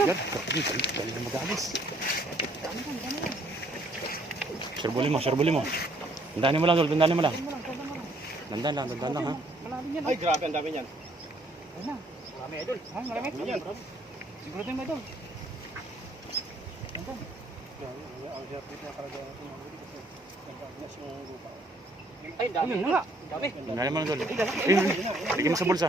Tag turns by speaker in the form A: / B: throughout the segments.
A: Serbuli mo, serbuli mo. Dandani mo lang, dol, dandani mo lang. Dandan lang, dandan lang, ha.
B: Ay, grabe ang dami niyan.
C: Marami, Ay, dami.
A: Ay, dami. Ay, Ay, Ay,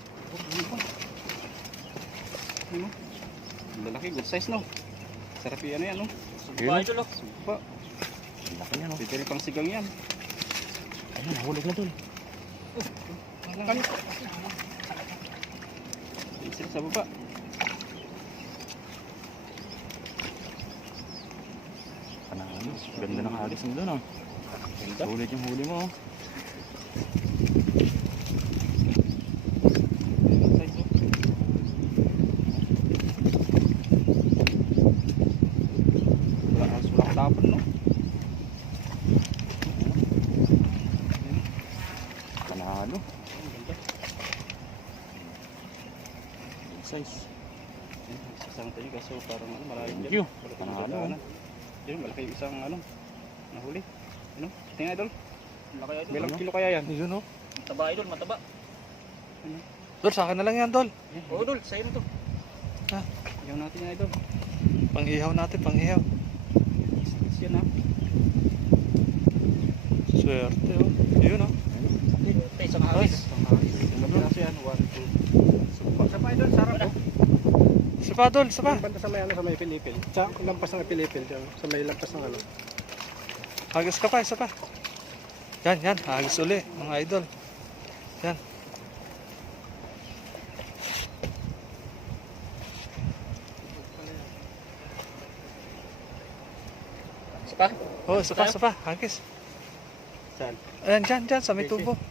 C: Oh, Ang lalaki, hey good size no Sarap yan yan no
B: Sumpa yun lo
C: Sumpa Pwede rin pang sigang yan
A: Ayun, nahulog na doon Kanito Sa baba Ganda ng um, alis mo doon oh Hulit yung huli mo oh. ano Good
C: size Isang tayo kaso parang ano maraming
A: Thank you Parang ano
C: Yan malaki isang ano Nahuli Ano? Tingnan idol Bilang
A: kilo kaya yan Yun oh no?
B: Mataba idol mataba
A: ano? Dol sa akin na lang yan dol
B: Oo oh, dol sa'yo to
C: Ha? Iyaw natin yan idol
A: Panghihaw natin panghihaw Isang isyan ha Swerte Yun oh
B: pa isang hawis.
C: Uh.
A: Sapa doon, sapa.
C: Banda sa may ano sa may pilipil. Sa lampas ng pilipil diyan, sa may lampas ng ano.
A: Hagis ka pa, isa pa. Yan, yan, hagis uli, mga idol. Yan. Sapa? Oh, sapa, sapa, hagis. San? Yan, yan, yan, sa may T tubo. Okay.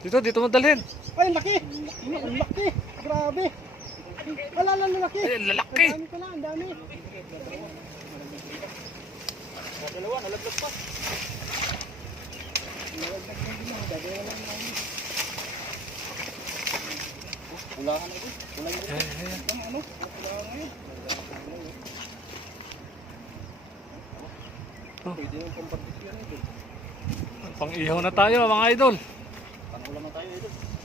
A: Dito, dito mo dalhin.
C: Ay, laki. Mm -hmm. Ang Laki. Grabe. Okay. Wala lang laki.
A: Ay, lalaki.
C: Ang dami ko lang, ang dami.
B: Dalawa, uh nalaglag -huh. pa.
A: Pang-ihaw na tayo mga idol.
C: problema tá em eles.